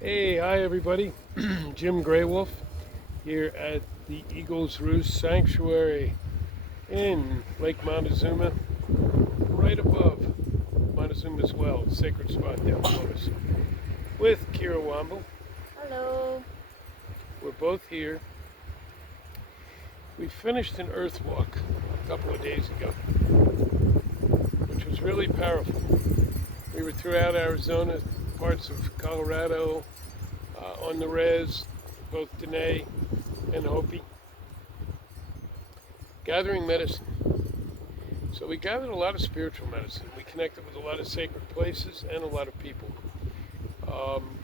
Hey, hi everybody. Jim Graywolf here at the Eagles Roost Sanctuary in Lake Montezuma, right above Montezuma's Well, sacred spot down below us, with Kira Womble. Hello. We're both here. We finished an earth walk a couple of days ago, which was really powerful. We were throughout Arizona, parts of Colorado, on the res, both Dene and Hopi, gathering medicine. So we gathered a lot of spiritual medicine. We connected with a lot of sacred places and a lot of people. Um,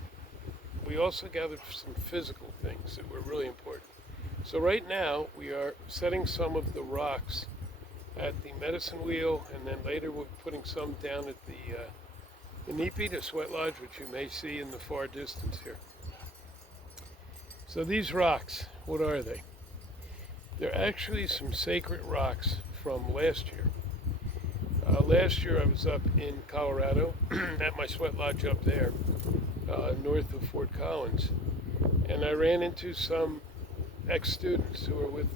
we also gathered some physical things that were really important. So right now we are setting some of the rocks at the medicine wheel, and then later we're putting some down at the Nipi, the sweat lodge, which you may see in the far distance here. So these rocks, what are they? They're actually some sacred rocks from last year. Last year I was up in Colorado at my sweat lodge up there, north of Fort Collins, and I ran into some ex-students who are with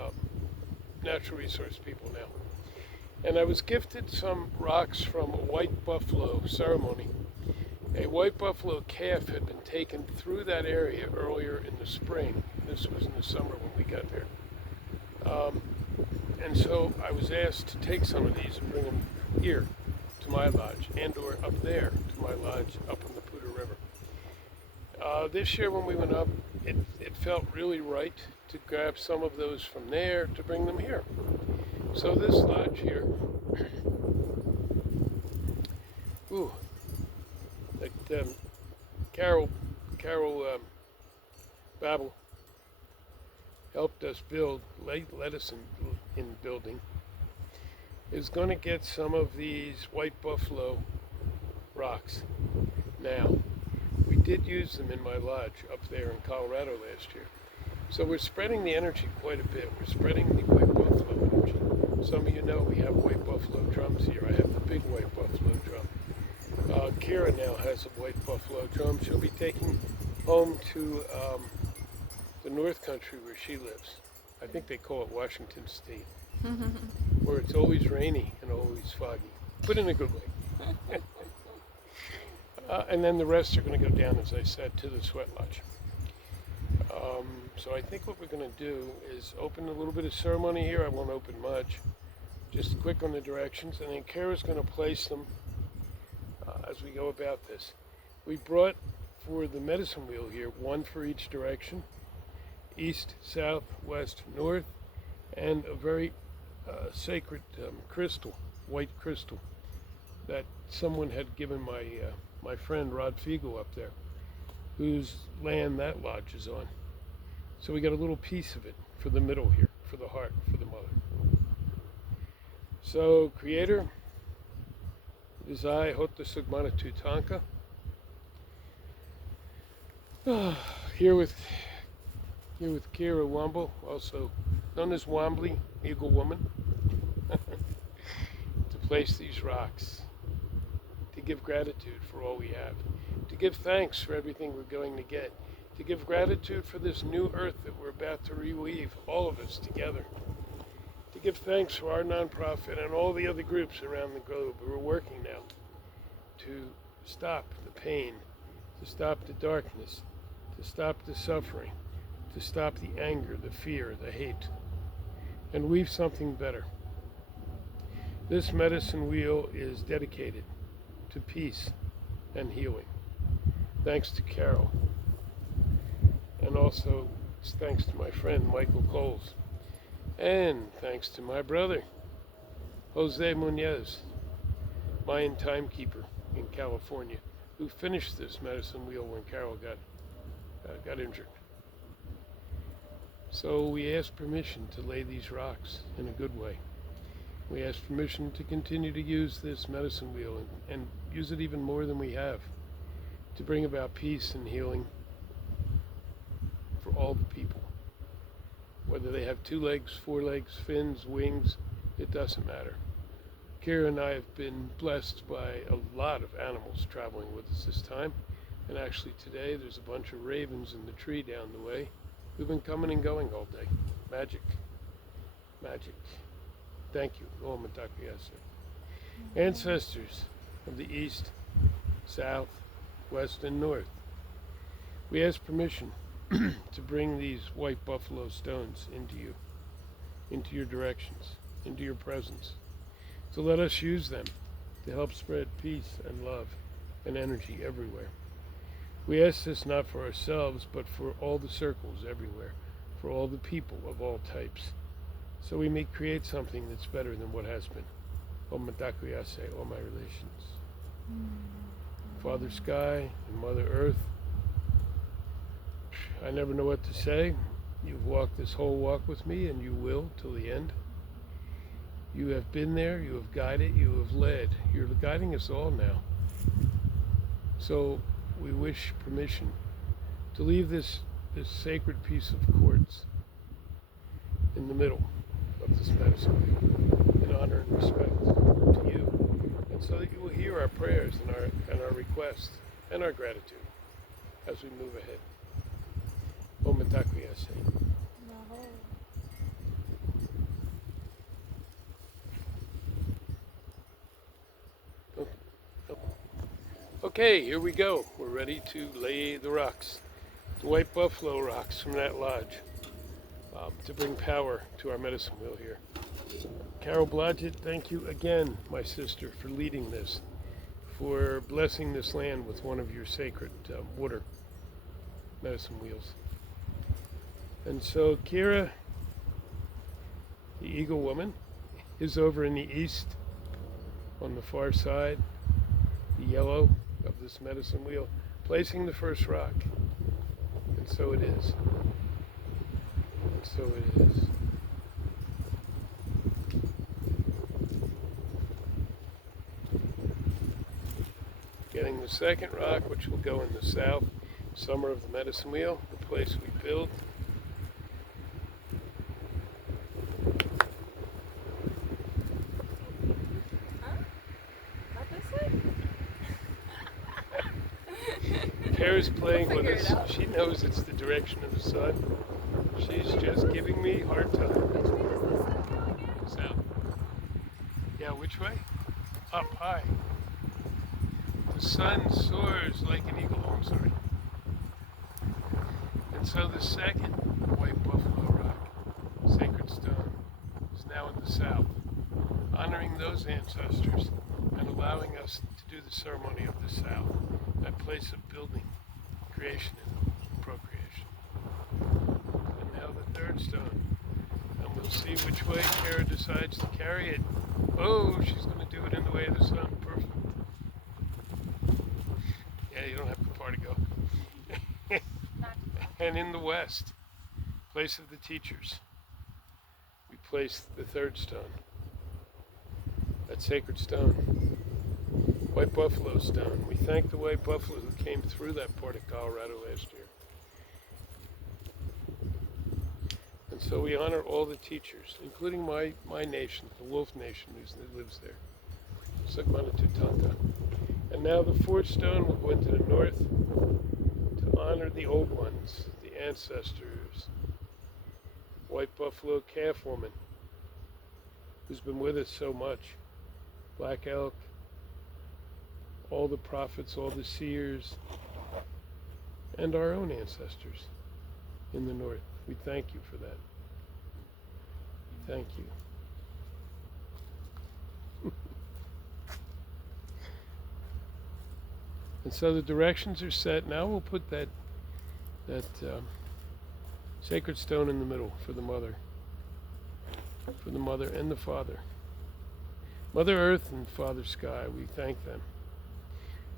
um, natural resource people now. And I was gifted some rocks from a white buffalo ceremony. A white buffalo calf had been taken through that area earlier in the spring. This was in the summer when we got there. Um, and so I was asked to take some of these and bring them here to my lodge, and or up there to my lodge up on the Poudre River. This year when we went up, it felt really right to grab some of those from there to bring them here. So this lodge here, ooh, that Carol Babel helped us build, led us in building, is going to get some of these white buffalo rocks. Now, we did use them in my lodge up there in Colorado last year. So we're spreading the energy quite a bit. We're spreading the white buffalo energy. Some of you know we have white buffalo drums here. I have the big white buffalo drum. Kira now has a white buffalo drum. She'll be taking home to the North Country where she lives. I think they call it Washington State, where it's always rainy and always foggy, but in a good way. And then the rest are going to go down, as I said, to the sweat lodge. So I think what we're going to do is open a little bit of ceremony here. I won't open much, just quick on the directions, and then Kara's going to place them as we go about this. We brought for the medicine wheel here one for each direction: east, south, west, north, and a very sacred crystal, white crystal, that someone had given my friend Rod Fiegel up there, whose land that lodge is on. So we got a little piece of it for the middle here, for the heart, for the mother. So, Creator, it is I, Hota Sugmana Tutanka, here with Kira Womble, also known as Wombly, Eagle Woman, to place these rocks, to give gratitude for all we have, to give thanks for everything we're going to get, to give gratitude for this new earth that we're about to reweave, all of us together, to give thanks for our nonprofit and all the other groups around the globe who are working now to stop the pain, to stop the darkness, to stop the suffering, to stop the anger, the fear, the hate, and weave something better. This medicine wheel is dedicated to peace and healing. Thanks to Carol. And also thanks to my friend Michael Coles. And thanks to my brother, Jose Munoz, Mayan timekeeper in California, who finished this medicine wheel when Carol got injured. So we asked permission to lay these rocks in a good way. We asked permission to continue to use this medicine wheel and use it even more than we have, to bring about peace and healing for all the people. Whether they have 2 legs, 4 legs, fins, wings, it doesn't matter. Kira and I have been blessed by a lot of animals traveling with us this time. And actually today there's a bunch of ravens in the tree down the way who've been coming and going all day. Magic. Magic. Thank you. Om Matakwiyase. Ancestors of the east, south, west, and north, we ask permission to bring these white buffalo stones into your directions, into your presence, to let us use them to help spread peace and love and energy everywhere. We ask this not for ourselves, but for all the circles everywhere, for all the people of all types, so we may create something that's better than what has been. Om Matakwiyase, all my relations. Father Sky and Mother Earth, I never know what to say. You've walked this whole walk with me, and you will till the end. You have been there, you have guided, you have led. You're guiding us all now. So we wish permission to leave this sacred piece of quartz in the middle of this medicine wheel in honor and respect to you, and so that you will hear our prayers and our requests and our gratitude as we move ahead. Om Matakwiyase. Okay, here we go. We're ready to lay the rocks, the white buffalo rocks from that lodge, to bring power to our medicine wheel here. Carol Blodgett, thank you again, my sister, for leading this, for blessing this land with one of your sacred water medicine wheels. And so Kira, the Eagle Woman, is over in the east on the far side, the yellow of this medicine wheel, placing the first rock. And so it is. And so it is. Getting the second rock, which will go in the south summer of the medicine wheel, the place we built. Kara's playing with us. She knows it's the direction of the sun. She's just giving me a hard time. Which way does the sun go again? South. Yeah, which way? Up high. The sun soars like an eagle. Oh, I'm sorry. And so the second white buffalo rock, sacred stone, is now in the south, honoring those ancestors and allowing us to do the ceremony of the south, that place of building, creation, and procreation. And now the third stone, and we'll see which way Kara decides to carry it. Oh, she's going to do it in the way of the sun. Perfect. Yeah, you don't have to far to go. And in the west, place of the teachers, we place the third stone, that sacred stone, white buffalo stone. We thank the white buffalo who came through that part of Colorado last year. And so we honor all the teachers, including my nation, the Wolf Nation, who lives there, Sagmanatutanka. And now the fourth stone will go into the north to honor the old ones, the ancestors. White buffalo calf woman, who's been with us so much. Black elk, all the prophets, all the seers, and our own ancestors in the north. We thank you for that. Thank you. And so the directions are set. Now we'll put that sacred stone in the middle for the mother and the father. Mother Earth and Father Sky, we thank them.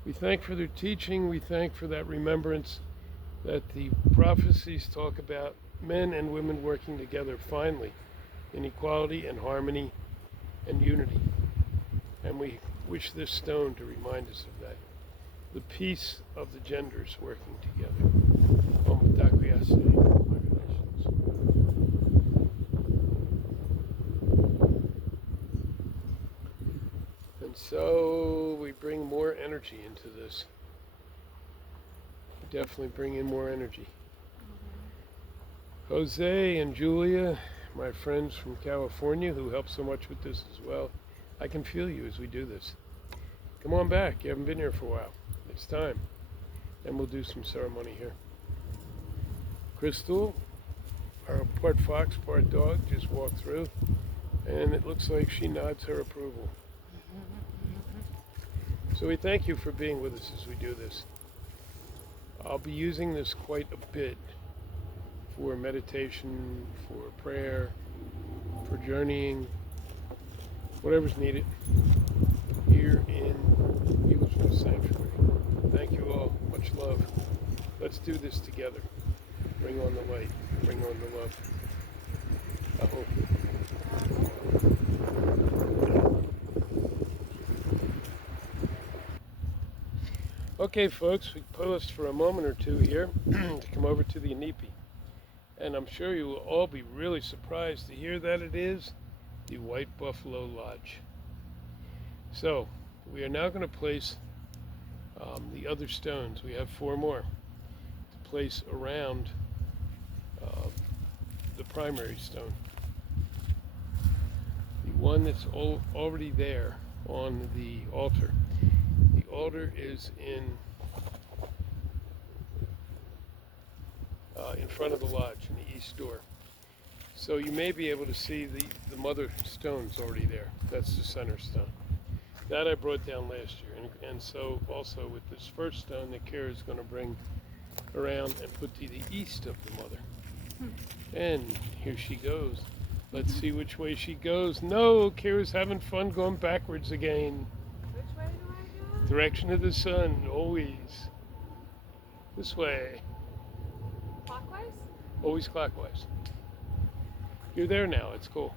We thank for their teaching. We thank for that remembrance that the prophecies talk about men and women working together finally in equality and harmony and unity. And we wish this stone to remind us of that. The peace of the genders working together. Om Matakwiyase, my relations. And so we bring more energy into this. definitely bring in more energy. Jose and Julia, my friends from California who help so much with this as well. I can feel you as we do this. Come on back. You haven't been here for a while. It's time. And we'll do some ceremony here. Crystal, our part fox, part dog, just walked through. And it looks like she nods her approval. So we thank you for being with us as we do this. I'll be using this quite a bit for meditation, for prayer, for journeying, whatever's needed here in Eaglesville Sanctuary. Thank you all. Much love. Let's do this together. Bring on the light. Bring on the love. Aho. Okay, folks, we paused for a moment or two here to come over to the Inipi. And I'm sure you will all be really surprised to hear that it is the White Buffalo Lodge. So, we are now going to place the other stones. We have 4 more to place around the primary stone. The one that's already there on the altar. The altar is in front of the lodge in the east door. So you may be able to see the mother stones already there. That's the center stone. That I brought down last year. And so also with this first stone that Kara's going to bring around and put to the east of the mother. And here she goes. Let's see which way she goes. No, Kara's having fun going backwards again. Which way do I go? Direction of the sun, always. This way. Clockwise? Always clockwise. You're there now, it's cool.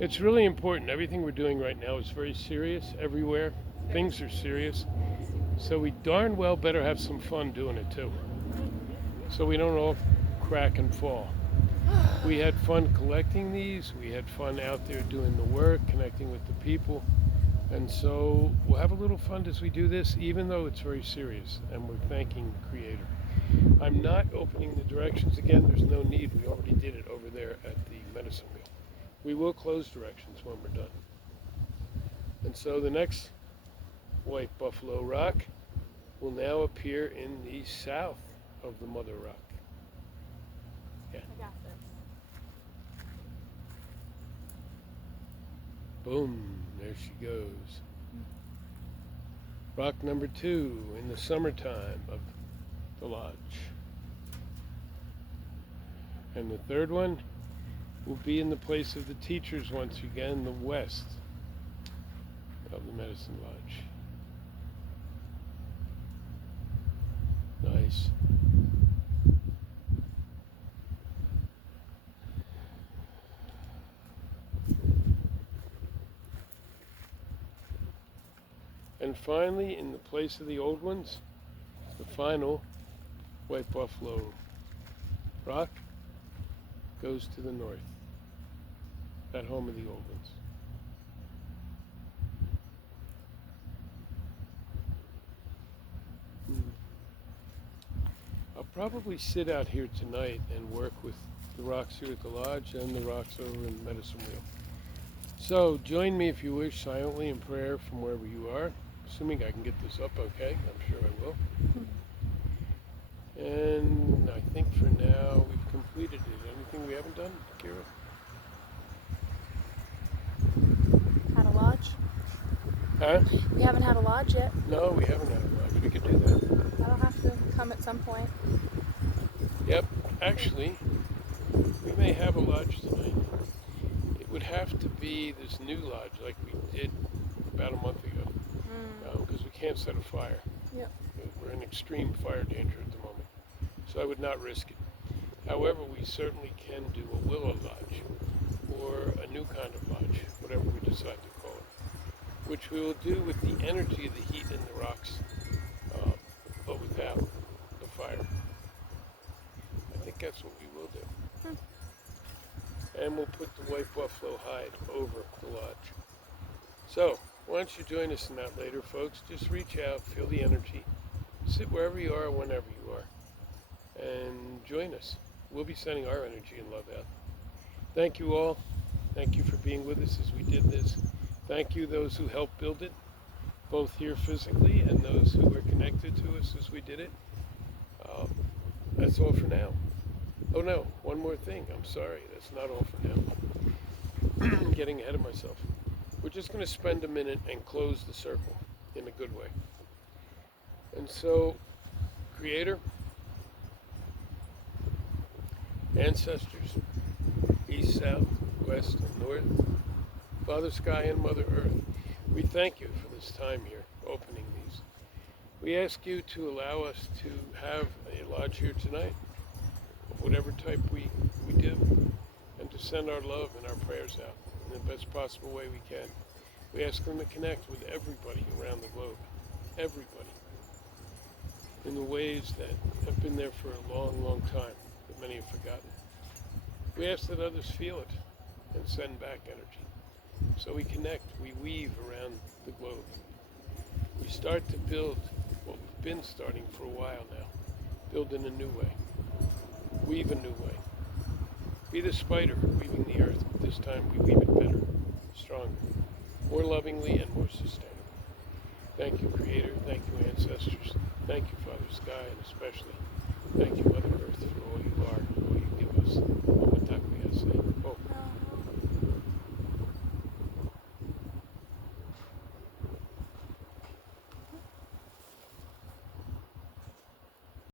It's really important. Everything we're doing right now is very serious everywhere. Things are serious. So we darn well better have some fun doing it too. So we don't all crack and fall. We had fun collecting these. We had fun out there doing the work, connecting with the people. And so we'll have a little fun as we do this, even though it's very serious, and we're thanking the Creator. I'm not opening the directions again. There's no need. We already did it over there at the medicine wheel. We will close directions when we're done. And so the next White Buffalo Rock will now appear in the south of the Mother Rock. Yeah. I got this. Boom, there she goes. Rock number 2 in the summertime of the lodge. And the third one will be in the place of the teachers once again, the west of the medicine lodge. Nice. And finally, in the place of the old ones, the final White Buffalo Rock goes to the north, that home of the old ones. I'll probably sit out here tonight and work with the rocks here at the lodge and the rocks over in Medicine Wheel. So join me if you wish silently in prayer from wherever you are, assuming I can get this up okay. I'm sure I will. And I think for now we've completed it. Anything we haven't done, Kira? Had a lodge? Huh? We haven't had a lodge yet. No, we haven't had a lodge. We could do that. That'll have to come at some point. Yep. Actually, we may have a lodge tonight. It would have to be this new lodge like we did about a month ago. Because we can't set a fire. Yep. We're in extreme fire danger at the moment. So I would not risk it. However, we certainly can do a willow lodge or a new kind of lodge, whatever we decide to call it, which we will do with the energy of the heat in the rocks, but without the fire. I think that's what we will do. And we'll put the white buffalo hide over the lodge. So, Why don't you join us in that later, folks? Just reach out, feel the energy, sit wherever you are, whenever you are, and join us. We'll be sending our energy and love out. Thank you all. Thank you for being with us as we did this. Thank you those who helped build it, both here physically and those who were connected to us as we did it. That's all for now. Oh no, one more thing. I'm sorry, that's not all for now. I'm getting ahead of myself. We're just going to spend a minute and close the circle in a good way. And so, Creator, ancestors, east, south, west, and north, Father Sky and Mother Earth, we thank you for this time here, opening these. We ask you to allow us to have a lodge here tonight, of whatever type we do, and to send our love and our prayers out in the best possible way we can. We ask them to connect with everybody around the globe, everybody, in the ways that have been there for a long, long time that many have forgotten. We ask that others feel it and send back energy. So we connect, we weave around the globe. We start to build what we've been starting for a while now, build in a new way, weave a new way. Be the spider weaving the earth, but this time we weave it better, stronger, more lovingly and more sustainably. Thank you, Creator. Thank you, ancestors. Thank you, Father Sky, and especially thank you, Mother Earth, for all you